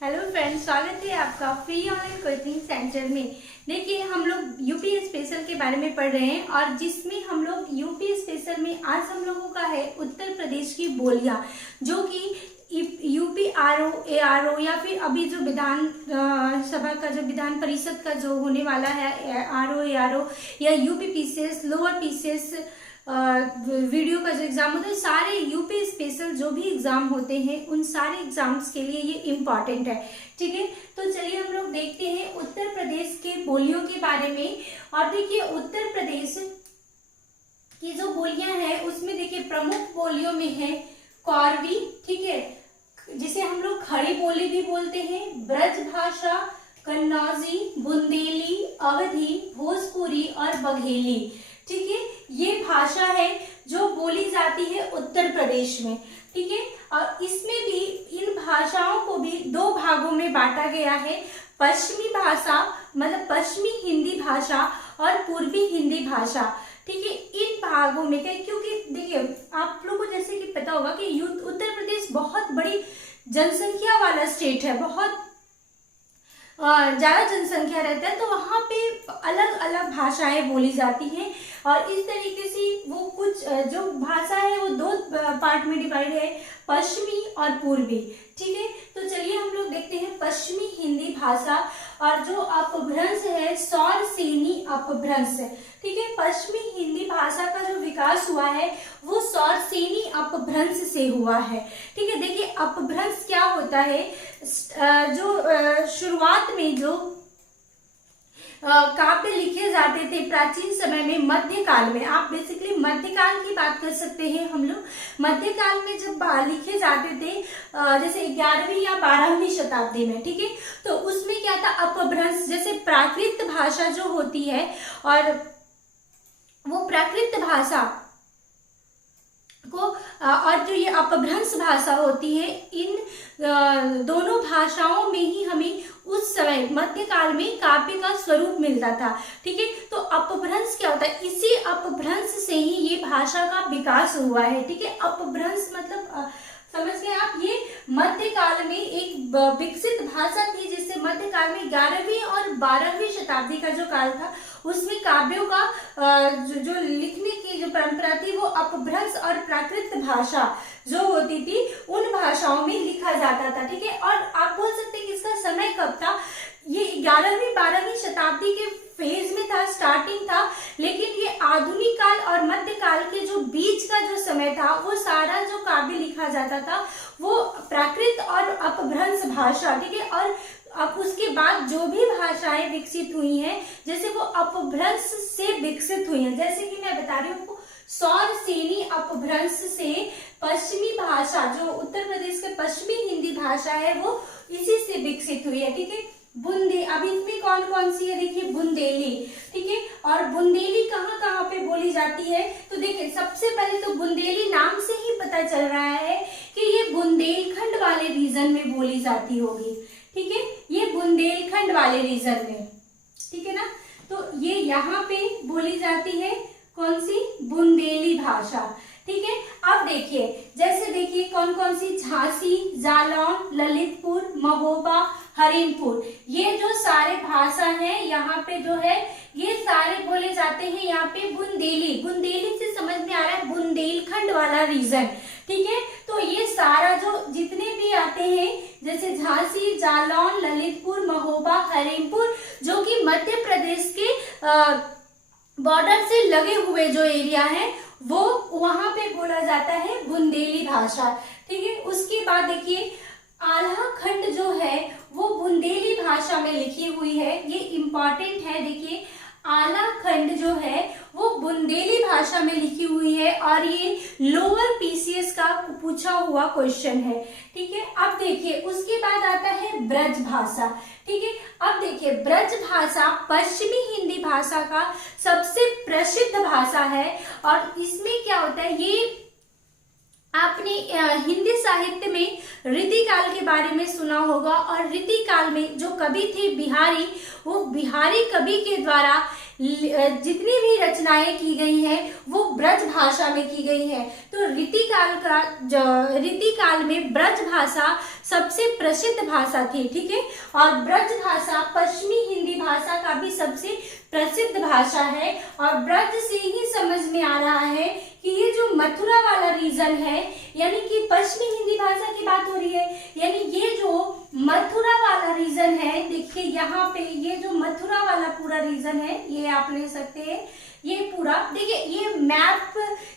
Hello friends, स्वागत है आपका फ्री ऑनलाइन कोचिंग सेंटर में। देखिए, हम लोग यूपी स्पेशल के बारे में पढ़ रहे हैं और जिसमें हम लोग यूपी स्पेशल में आज हम लोगों का है उत्तर प्रदेश की बोलियां, जो कि यूपी ARO या फिर अभी जो विधान सभा का जो विधान परिषद का जो होने वाला है ARO या UP PCS lower PCS video का जो एग्जाम होता है, सारे यूपी स्पेशल जो भी एग्जाम होते हैं उन सारे एग्जाम्स के लिए ये इम्पॉर्टेंट है। ठीक है, तो चलिए हम लोग देखते हैं उत्तर प्रदेश के बोलियों के बारे में। और देखिए, उत्तर प्रदेश की जो बोलियां हैं उसमें देखिए प्रमुख बोलियों में है कौरवी, ठीक है, जिसे हम लोग खड़ी बोली भी बोलते हैं, ब्रज भाषा, कन्नौजी, बुंदेली, अवधी, भोजपुरी और बघेली। ठीक है, ये भाषा है जो बोली जाती है उत्तर प्रदेश में। ठीक है, और इसमें भी इन भाषाओं को भी दो भागों में बांटा गया है, पश्चिमी भाषा मतलब पश्चिमी हिंदी भाषा और पूर्वी हिंदी भाषा। ठीक है, इन भागों में क्या, क्योंकि देखिए आप लोगों को जैसे कि पता होगा कि उत्तर प्रदेश बहुत बड़ी जनसंख्या वाला स्टेट है, बहुत ज्यादा जनसंख्या रहता है, तो वहां पे अलग अलग भाषाएं बोली जाती हैं। और इस तरीके से वो कुछ जो भाषा है वो दो पार्ट में डिवाइड है, पश्चिमी और पूर्वी। ठीक है, तो चलिए हम लोग देखते हैं पश्चिमी हिंदी भाषा और जो अपभ्रंश है सौरसेनी अपभ्रंश। ठीक है, पश्चिमी हिंदी भाषा का जो विकास हुआ है वो सौरसेनी अपभ्रंश से हुआ है। ठीक है, देखिए अपभ्रंश क्या होता है, जो शुरुआत में जो काव्य लिखे जाते थे प्राचीन समय में, मध्यकाल में, आप बेसिकली मध्यकाल की बात कर सकते हैं हम लोग। मध्यकाल में जब लिखे जाते थे जैसे 11वीं या 12वीं शताब्दी में, ठीक है, तो उसमें क्या था, अपभ्रंश, जैसे प्राकृत भाषा जो होती है और वो प्राकृत भाषा को और जो ये अपभ्रंश भाषा होती है, इन दोनों भाषाओं में ही हमें उस समय मध्यकाल में काव्य का स्वरूप मिलता था। ठीक है, तो अपभ्रंश क्या होता है, इसी अपभ्रंश से ही ये भाषा का विकास हुआ है। ठीक है, अपभ्रंश मतलब समझ गए आप, ये मध्यकाल में एक विकसित भाषा थी, जिससे मध्यकाल में 11वीं और 12वीं शताब्दी का जो काल था उसमें काव्यों का जो लिखने की जो परंपरा थी वो अपभ्रंश और प्राकृत भाषा जो होती थी उन भाषाओं में लिखा जाता था। ठीक है, और आप बोल सकते हैं कि इसका समय कब था, ये 11वीं 12वीं शताब्दी के फेज में था, स्टार्टिंग था, लेकिन ये आधुनिक काल और मध्यकाल के जो बीच का जो समय था वो सारा जो काव्य लिखा जाता था वो प्राकृत और अपभ्रंश भाषा। ठीक है, और अब उसके बाद जो भी भाषाएं विकसित हुई हैं, जैसे वो अपभ्रंश से विकसित हुई हैं, जैसे कि मैं बता रही हूँ सौरसेनी अपभ्रंश से पश्चिमी भाषा, जो उत्तर प्रदेश के पश्चिमी हिंदी भाषा है वो इसी से विकसित हुई है। ठीक है, अब इसमें कौन कौन सी है, देखिए बुंदेली। ठीक है, और बुंदेली कहाँ कहाँ पे बोली जाती है, तो देखिए सबसे पहले तो बुंदेली नाम से ही पता चल रहा है कि ये बुंदेलखंड वाले रीजन में बोली जाती होगी। ठीक है, ये बुंदेलखंड वाले रीजन में, ठीक है ना, तो ये यहाँ पे बोली जाती है कौन सी, बुंदेली भाषा। ठीक है, अब देखिए जैसे देखिए कौन कौन सी, झांसी, जालौन, ललितपुर, महोबा, हरिनपुर, ये जो सारे भाषा हैं यहाँ पे जो है ये सारे बोले जाते हैं यहाँ पे बुंदेली। बुंदेली से समझ में आ रहा है बुंदेलखंड वाला रीजन। ठीक है, तो ये सारा जो जितने भी आते हैं जैसे झांसी, जालौन, ललितपुर, महोबा, हरिनपुर, जो कि मध्य प्रदेश के बॉर्डर से लगे हुए जो एरिया है वो वहां पे बोला जाता है बुंदेली भाषा। ठीक है, उसके बाद देखिए आल्हा खंड जो है वो बुंदेली भाषा में लिखी हुई है, ये इम्पॉर्टेंट है। देखिए आला खंड जो है वो बुंदेली भाषा में लिखी हुई है और ये लोअर PCS का पूछा हुआ क्वेश्चन है। ठीक है, अब देखिए उसके बाद आता है ब्रज भाषा। ठीक है, अब देखिए ब्रज भाषा पश्चिमी हिंदी भाषा का सबसे प्रसिद्ध भाषा है और इसमें क्या होता है, ये आपने हिंदी साहित्य में ऋति काल के बारे में सुना होगा और ऋति काल में जो कवि थे बिहारी, वो बिहारी कवि के द्वारा जितनी भी रचनाएं की गई हैं वो ब्रज भाषा में की गई है। तो रीति काल में ब्रज भाषा सबसे प्रसिद्ध भाषा थी, ठीक है। और ब्रज भाषा पश्चिमी हिंदी भाषा का भी सबसे प्रसिद्ध भाषा है। और ब्रज से ही समझ में आ रहा है कि ये जो मथुरा वाला रीजन है, यानी कि पश्चिमी हिंदी भाषा की बात हो रही है, यानी ये जो मथुरा वाला रीजन है, देखिए यहाँ पे ये जो मथुरा वाला पूरा रीजन है, ये आप ले सकते हैं। ये पूरा देखिए, ये मैप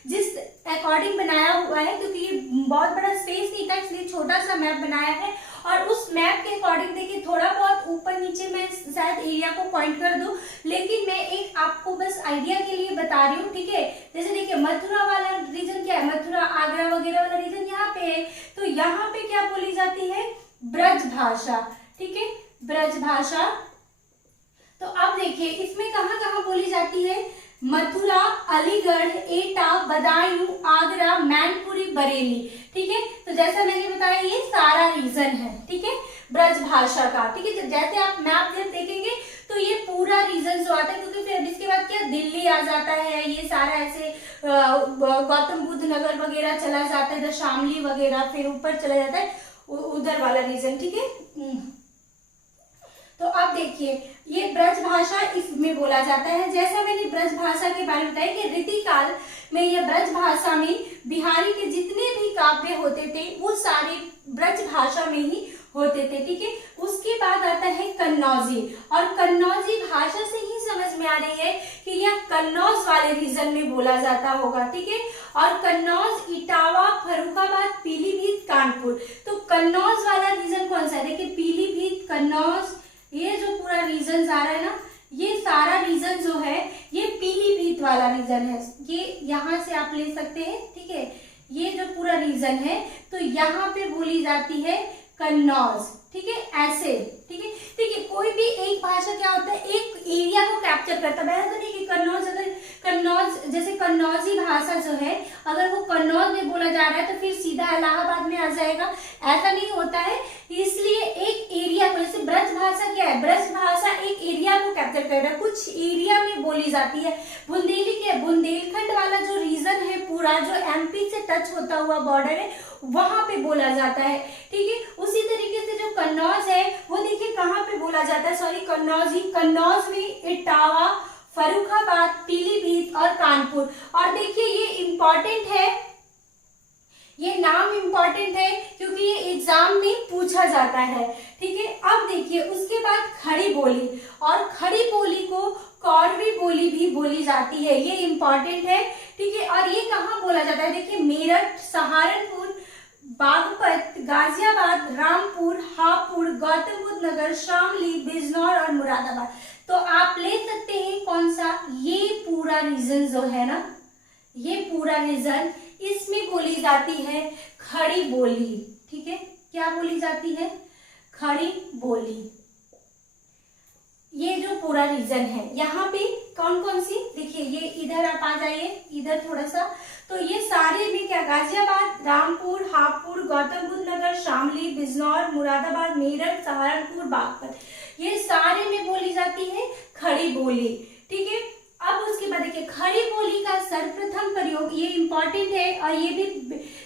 जिस अकॉर्डिंग बनाया हुआ है, क्योंकि ये बहुत बड़ा स्पेस नहीं था इसलिए छोटा सा मैप बनाया है। और उस मैप के अकॉर्डिंग देखिए थोड़ा बहुत ऊपर नीचे मैं शायद एरिया को पॉइंट कर दूं, लेकिन मैं एक आपको बस आइडिया के लिए बता रही हूँ, ठीक है। जैसे देखिए मथुरा वाला रीजन क्या है, मथुरा आगरा वगैरह वाला रीजन यहाँ पे है। तो यहाँ पे क्या बोली जाती है, ब्रज भाषा, ठीक है, ब्रज भाषा। तो अब देखिए इसमें कहाँ कहाँ बोली जाती है, मथुरा, अलीगढ़, एटा, बदायूं, आगरा, मैनपुरी, बरेली, ठीक है। तो जैसा मैंने बताया ये सारा रीजन है, ठीक है, ब्रज भाषा का, ठीक है। जैसे आप मैप देखेंगे तो ये पूरा रीजन जो आता है, क्योंकि फिर इसके बाद क्या दिल्ली आ जाता है, ये सारा ऐसे गौतम बुद्ध नगर वगैरह चला जाता है, शामली वगैरह, फिर ऊपर चला जाता है उधर वाला रीजन, ठीक है। तो अब देखिए ये ब्रज भाषा इसमें बोला जाता है। जैसा मैंने ब्रज भाषा के बारे में बताया कि रीति काल में यह ब्रज भाषा में बिहारी के जितने भी काव्य होते थे वो सारे ब्रज भाषा में ही होते थे, ठीक है। उसके बाद आता है कन्नौजी, और कन्नौजी भाषा से ही समझ में आ रही है कि यह कन्नौज वाले रीजन में बोला जाता होगा, ठीक है। और कन्नौज, इटावा, फर्रुखाबाद, पीलीभीत, कानपुर। तो कन्नौज वाला रीजन कौन सा है, देखिए पीलीभीत, कन्नौज, ये जो पूरा रीजन आ रहा है ना, ये सारा रीजन जो है ये पीलीभीत वाला रीजन है। ये यहाँ से आप ले सकते हैं, ठीक है। ये जो पूरा रीजन है तो यहाँ पे बोली जाती है कन्नौज, ठीक है, ऐसे, ठीक है। देखिए कोई भी एक भाषा क्या होता है, एक एरिया को कैप्चर करता है। तो नहीं कि कन्नौज, अगर कन्नौज जैसे कन्नौजी भाषा जो है अगर वो कन्नौज में बोला जा रहा है तो फिर सीधा इलाहाबाद में आ जाएगा, ऐसा नहीं होता है। इसलिए एक एरिया को, जैसे ब्रज भाषा क्या है, ब्रज भाषा एक एरिया को कैप्चर कर रहा है, कुछ एरिया में बोली जाती है। बुंदेली क्या है, बुंदेलखंड वाला जो रीजन है पूरा, जो एमपी से टच होता हुआ बॉर्डर है, वहां पे बोला जाता है, ठीक है। उसी तरीके से जो कन्नौज है वो देखिए कहाँ पे बोला जाता है, सॉरी कन्नौज ही, कन्नौज में इटावा, फर्रुखाबाद, पीलीभीत और कानपुर। और देखिए ये इंपॉर्टेंट है, ये नाम इंपॉर्टेंट है क्योंकि ये एग्जाम में पूछा जाता है, ठीक है। अब देखिए उसके बाद खड़ी बोली, और खड़ी बोली को कौरवी बोली भी बोली जाती है, ये इंपॉर्टेंट है, ठीक है। और ये कहाँ बोला जाता है, देखिए मेरठ, सहारनपुर, बागपत, गाजियाबाद, रामपुर, हापुड़, गौतम बुद्ध नगर, शामली, बिजनौर और मुरादाबाद। तो आप ले सकते हैं कौन सा, ये पूरा रीजन जो है ना, ये पूरा रीजन, इसमें बोली जाती है खड़ी बोली, ठीक है। क्या बोली जाती है, खड़ी बोली। ये जो पूरा रीजन है यहाँ पे कौन कौन सी, देखिए ये इधर आप आ जाइए, इधर थोड़ा सा, तो ये सारे में क्या, गाजियाबाद, रामपुर, हापुड़, गौतम बुद्ध नगर, शामली, बिजनौर, मुरादाबाद, मेरठ, सहारनपुर, बागपत, ये सारे में बोली जाती है खड़ी बोली, ठीक है। अब उसके बाद देखिए खड़ी बोली का सर्वप्रथम प्रयोग, ये इंपॉर्टेंट है और ये भी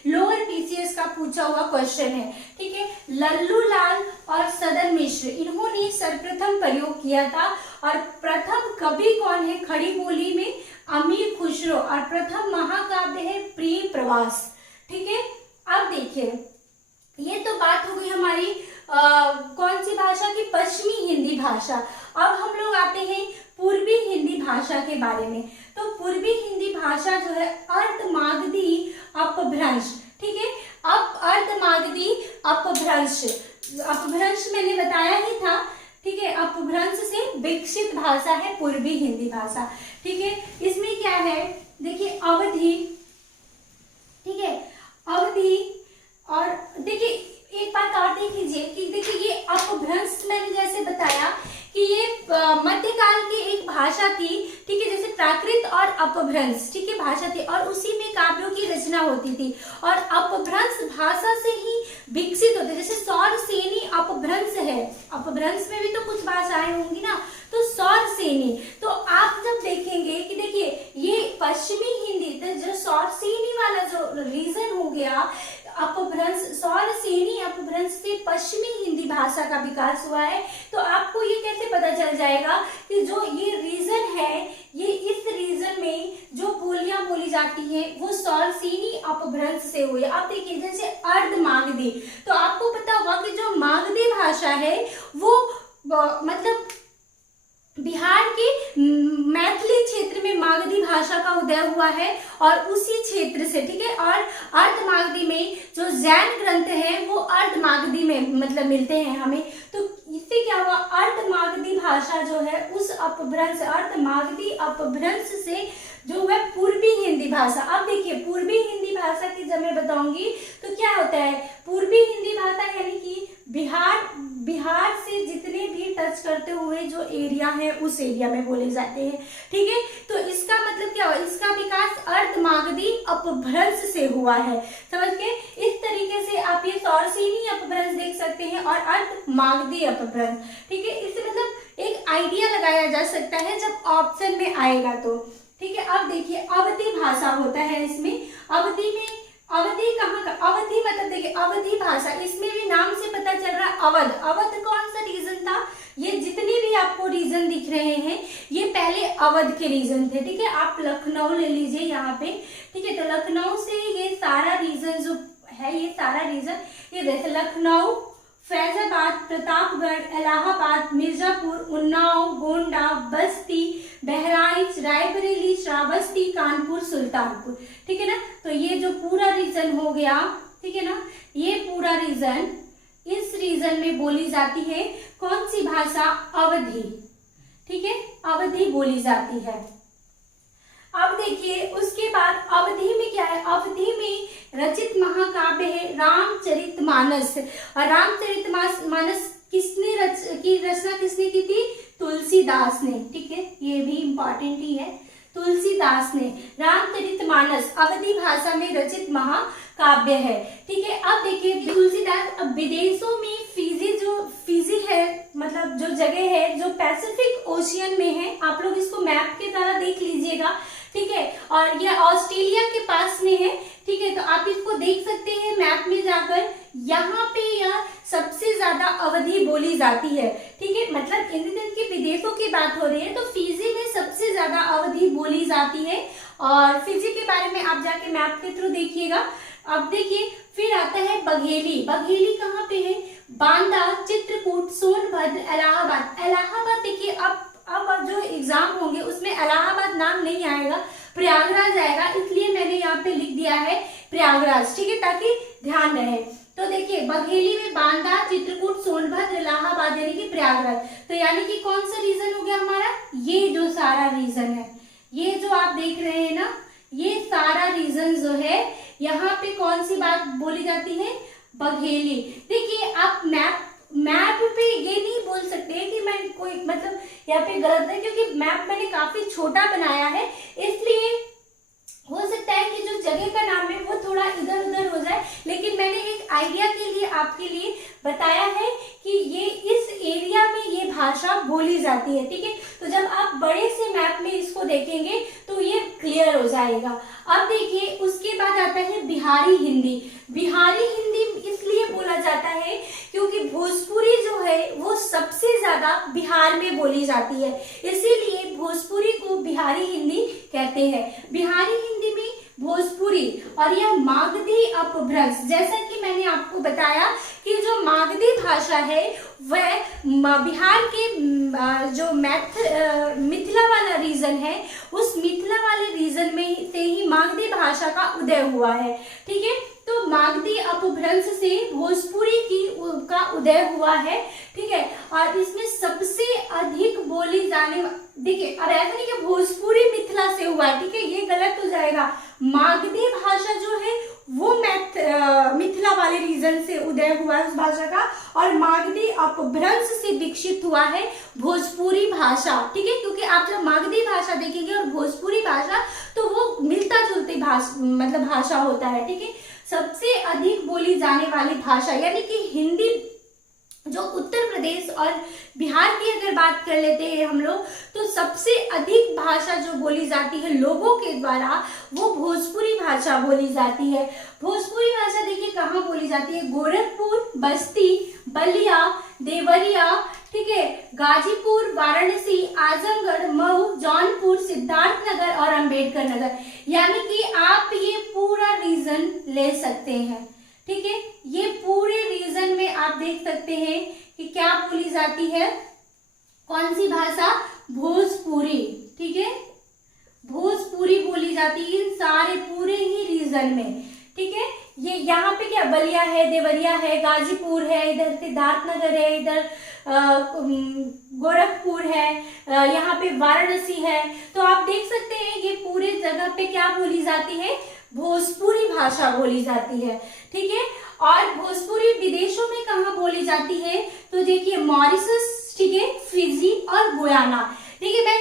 लोअर पीसीएस का पूछा हुआ क्वेश्चन है, ठीक है। लल्लू लाल और सदन मिश्र, इन्होंने सर्वप्रथम प्रयोग किया था। और प्रथम कवि कौन है खड़ी बोली में, अमीर खुसरो, और प्रथम महाकाव्य है प्रेम प्रवास, ठीक है। अब देखिए ये तो बात हो गई हमारी कौन सी भाषा की, पश्चिमी हिंदी भाषा। अब हम लोग आते हैं पूर्वी हिंदी भाषा के बारे में। तो पूर्वी हिंदी भाषा जो है अर्धमागधी अपभ्रंश, ठीक है। अब अर्धमागधी अपभ्रंश, अपभ्रंश मैंने बताया ही था, ठीक है। अपभ्रंश से विकसित भाषा है पूर्वी हिंदी भाषा, ठीक है। इसमें क्या है, देखिए अवधि, ठीक है, अवधि। और देखिए एक बात और देख लीजिए कि देखिए ये अपभ्रंश मैंने जैसे बताया कि ये मध्यकाल की एक भाषा थी, ठीक है, जैसे प्राकृत और अपभ्रंश, ठीक है, भाषा थी, और उसी में काव्यों की रचना होती थी। और अपभ्रंश भाषा से ही विकसित होते, जैसे सौरसेनी अपभ्रंश है, अपभ्रंश में भी तो कुछ भाषाएं होंगी ना, तो सौरसेनी। तो आप जब देखेंगे कि देखिए ये पश्चिमी हिंदी, तो जो सौरसेनी वाला जो रीजन हो गया अपभ्रंश, सौरसेनी अपभ्रंश से पश्चिमी हिंदी भाषा का विकास हुआ है। तो आपको ये कैसे पता चल जाएगा कि जो ये रीजन है, ये इस रीजन में जो बोलियां बोली जाती हैं वो सौरसेनी अपभ्रंश से हुई। अब देखिए जैसे अर्ध मागधी, तो आपको पता होगा कि जो मागधी भाषा है वो मतलब बिहार के मैथिली क्षेत्र में मागधी भाषा का उदय हुआ है और उसी क्षेत्र से, ठीक है। और अर्ध मागधी में जो जैन ग्रंथ हैं वो अर्ध मागधी में मतलब मिलते हैं हमें। तो इससे क्या हुआ, अर्ध मागधी भाषा जो है उस अपभ्रंश, अर्ध मागधी अपभ्रंश से जो है पूर्वी हिंदी भाषा। अब देखिए पूर्वी हिंदी भाषा की जब मैं बताऊंगी तो क्या होता है, पूर्वी हिंदी भाषा यानी कि बिहार से जितने भी टच करते हुए जो एरिया है उस एरिया में बोले जाते हैं, ठीक है। तो इसका मतलब क्या हुआ, इसका विकास अर्ध मागधी अपभ्रंश से हुआ है, समझ के। इस तरीके से आप ये सौरसेनी अपभ्रंश देख सकते हैं और अर्ध मागधी अपभ्रंश, ठीक है। इससे मतलब एक आइडिया लगाया जा सकता है जब ऑप्शन में आएगा तो, ठीक है। अब देखिए अवधी भाषा होता है इसमें, अवधि में, अवधि कहाँ का, अवधि मतलब देखिए अवधि भाषा, इसमें भी नाम से पता चल रहा है अवध। अवध कौन सा रीजन था, ये जितने भी आपको रीजन दिख रहे हैं ये पहले अवध के रीजन थे, ठीक है। आप लखनऊ ले लीजिए यहाँ पे, ठीक है। तो लखनऊ से ये सारा रीजन जो है, ये सारा रीजन, ये जैसे लखनऊ, फैजाबाद, प्रतापगढ़, इलाहाबाद, मिर्जापुर, उन्नाव, गोंडा, बस्ती, बहराइच, रायबरेली, श्रावस्ती, कानपुर, सुल्तानपुर, ठीक है ना। तो ये जो पूरा रीजन हो गया, ठीक है ना, ये पूरा रीजन, इस रीजन में बोली जाती है कौन सी भाषा, अवधी, ठीक है, अवधी बोली जाती है। अब देखिए उसके बाद अवधी में क्या है, अवधी में रचित महाकाव्य है रामचरितमानस। और रामचरितमानस किसने रचना किसने की थी, तुलसीदास ने, ठीक है। ये भी इंपॉर्टेंट ही है, तुलसीदास ने रामचरितमानस अवधी भाषा में रचित महाकाव्य है, ठीक है। अब देखिए तुलसीदास, अब विदेशों में फिजी है मतलब जो जगह है जो पैसिफिक ओशियन में है, आप लोग इसको मैप के द्वारा देख लीजिएगा, ठीक है। और यह ऑस्ट्रेलिया के पास में है, ठीक है। तो आप इसको देख सकते हैं मैप में जाकर, यहाँ पे यह सबसे ज्यादा अवधि बोली जाती है, ठीक है। मतलब इन दिन के विदेशों की बात हो रही है तो फिजी में सबसे ज्यादा अवधि बोली जाती है। और फिजी के बारे में आप जाके मैप के थ्रू देखिएगा। अब देखिए फिर आता है बघेली। बघेली कहाँ पे है, बांदा, चित्रकूट, सोनभद्र, इलाहाबाद। इलाहाबाद देखिए अब जो एग्जाम होंगे उसमें इलाहाबाद नाम नहीं आएगा, प्रयागराज आएगा, इसलिए मैंने यहाँ पे लिख दिया है प्रयागराज, ठीक है, ताकि ध्यान रहे। तो देखिए बघेली में बांदा, चित्रकूट, सोनभद्र, इलाहाबाद यानी कि प्रयागराज। तो यानी कि कौन सा रीजन हो गया हमारा, ये जो सारा रीजन है, ये जो आप देख रहे हैं ना, ये सारा रीजन जो है यहाँ पे कौन सी बात बोली जाती है, बघेली। देखिए आप मैप पे ये नहीं बोल सकते कि मैं कोई मतलब यहाँ पे गलत है, क्योंकि मैप मैंने काफी छोटा बनाया है, इसलिए हो सकता है कि जो जगह का नाम है वो थोड़ा इधर उधर हो जाए, लेकिन मैंने एक आइडिया के लिए आपके लिए बताया है कि ये इस एरिया में ये भाषा बोली जाती है, ठीक है। तो जब आप बड़े से मैप में इसको देखेंगे तो ये क्लियर हो जाएगा। अब देखिए उसके बाद आता है बिहारी हिंदी। बिहारी हिंदी इसलिए बोला जाता है क्योंकि भोजपुरी जो है वो सबसे ज्यादा बिहार में बोली जाती है, इसीलिए भोजपुरी को बिहारी हिंदी कहते हैं। बिहारी हिंदी में भोजपुरी और यह मागधी अपभ्रंश, जैसा कि मैंने आपको बताया कि जो मागधी भाषा है वह बिहार के जो मिथिला वाला रीजन है, उस मिथिला वाले रीजन में से ही मागधी भाषा का उदय हुआ है, ठीक है। तो मागधी अपभ्रंश से भोजपुरी का उदय हुआ है, ठीक है। और इसमें सबसे अधिक बोली जाने, देखिए अब ऐसा नहीं कि भोजपुरी मिथिला से हुआ है, ठीक है, ये गलत हो जाएगा। मागधी भाषा जो है वो मिथिला वाले रीजन से उदय हुआ है उस भाषा का, और मागधी अपभ्रंश से विकसित हुआ है भोजपुरी भाषा, ठीक है। क्योंकि आप जब मागधी भाषा देखेंगे और भोजपुरी भाषा तो वो मिलता जुलती भाषा होता है, ठीक है। सबसे अधिक बोली जाने वाली भाषा यानी कि हिंदी जो उत्तर प्रदेश और बिहार की अगर बात कर लेते हैं हम लोग, तो सबसे अधिक भाषा जो बोली जाती है लोगों के द्वारा वो भोजपुरी भाषा बोली जाती है। भोजपुरी भाषा देखिए कहाँ बोली जाती है, गोरखपुर, बस्ती, बलिया, देवरिया, ठीक है, गाजीपुर, वाराणसी, आजमगढ़, मऊ, जौनपुर, सिद्धार्थनगर और अंबेडकर नगर। यानी कि आप ये पूरा रीजन ले सकते हैं, ठीक है। ये पूरे रीजन में आप देख सकते हैं कि क्या बोली जाती है, कौन सी भाषा, भोजपुरी, ठीक है, भोजपुरी बोली जाती है इन सारे पूरे ही रीजन में, ठीक है। ये यहाँ पे क्या बलिया है, देवरिया है, गाजीपुर है, इधर सिद्धार्थनगर है, इधर गोरखपुर है, यहाँ पे वाराणसी है। तो आप देख सकते हैं ये पूरे जगह पे क्या बोली जाती है, भोजपुरी भाषा बोली जाती है, ठीक है। और भोजपुरी विदेशों में कहाँ बोली जाती है, तो देखिए मॉरिशस, ठीक है, फिजी और गुयाना। देखिए मैं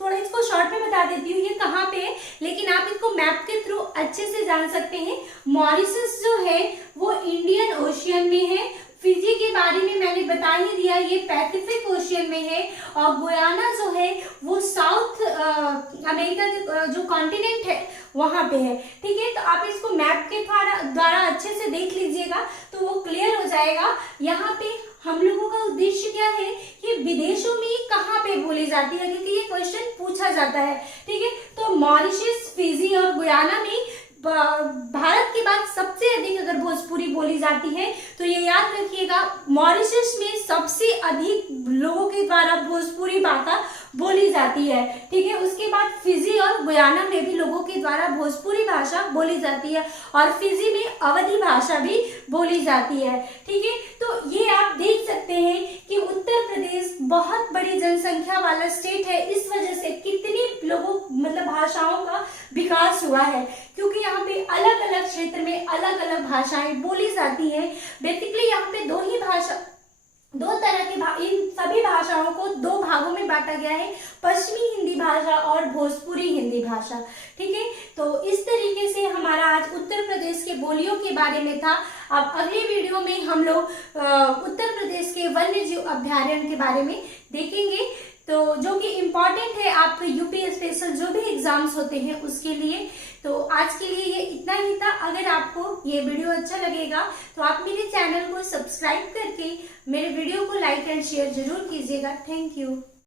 थोड़ा इसको शॉर्ट में बता देती हूँ ये कहाँ पे है, लेकिन आप इसको मैप के थ्रू अच्छे से जान सकते हैं। मॉरिशस जो है वो इंडियन ओशियन में है, फिजी के बारे में मैंने बता ही दिया, ये पैसिफिक ओशियन में है, और गुयाना जो है वो साउथ अमेरिका के जो कॉन्टिनेंट है वहां पे है, ठीक है। तो आप इसको मैप के द्वारा अच्छे से देख लीजिएगा तो वो क्लियर हो जाएगा। यहाँ पे हम लोगों का उद्देश्य क्या है कि विदेशों में कहाँ पे बोली जाती है, क्योंकि ये क्वेश्चन पूछा जाता है, ठीक है। तो मॉरिशस, फिजी और गुयाना में भारत के बाद सबसे अधिक अगर भोजपुरी बोली जाती है, तो ये याद रखिएगा मॉरिशस में सबसे अधिक लोगों के द्वारा भोजपुरी भाषा बोली जाती है, ठीक है। उसके बाद फिजी और गुयाना में भी लोगों के द्वारा भोजपुरी भाषा बोली जाती है, और फिजी में अवधी भाषा भी बोली जाती है, ठीक है। तो ये आप देख सकते हैं कि उत्तर प्रदेश बहुत बड़ी जनसंख्या वाला स्टेट है, इस वजह से कितनी लोगों मतलब भाषाओं का विकास हुआ है, क्योंकि यहाँ पे अलग अलग क्षेत्र में अलग अलग भाषाएं बोली जाती हैं। बेसिकली यहाँ पे दो तरह के इन सभी भाषाओं को दो भागों में बांटा गया है, पश्चिमी हिंदी भाषा और भोजपुरी हिंदी भाषा, ठीक है। तो इस तरीके से हमारा आज उत्तर प्रदेश के बोलियों के बारे में था। अब अगले वीडियो में हम लोग उत्तर प्रदेश के वन्य जीव अभ्यारण्य के बारे में देखेंगे, तो जो कि इम्पोर्टेंट है आपके यूपी स्पेशल जो भी एग्जाम्स होते हैं उसके लिए। तो आज के लिए ये इतना ही था। अगर आपको ये वीडियो अच्छा लगेगा तो आप मेरे चैनल को सब्सक्राइब करके मेरे वीडियो को लाइक एंड शेयर जरूर कीजिएगा। Thank you.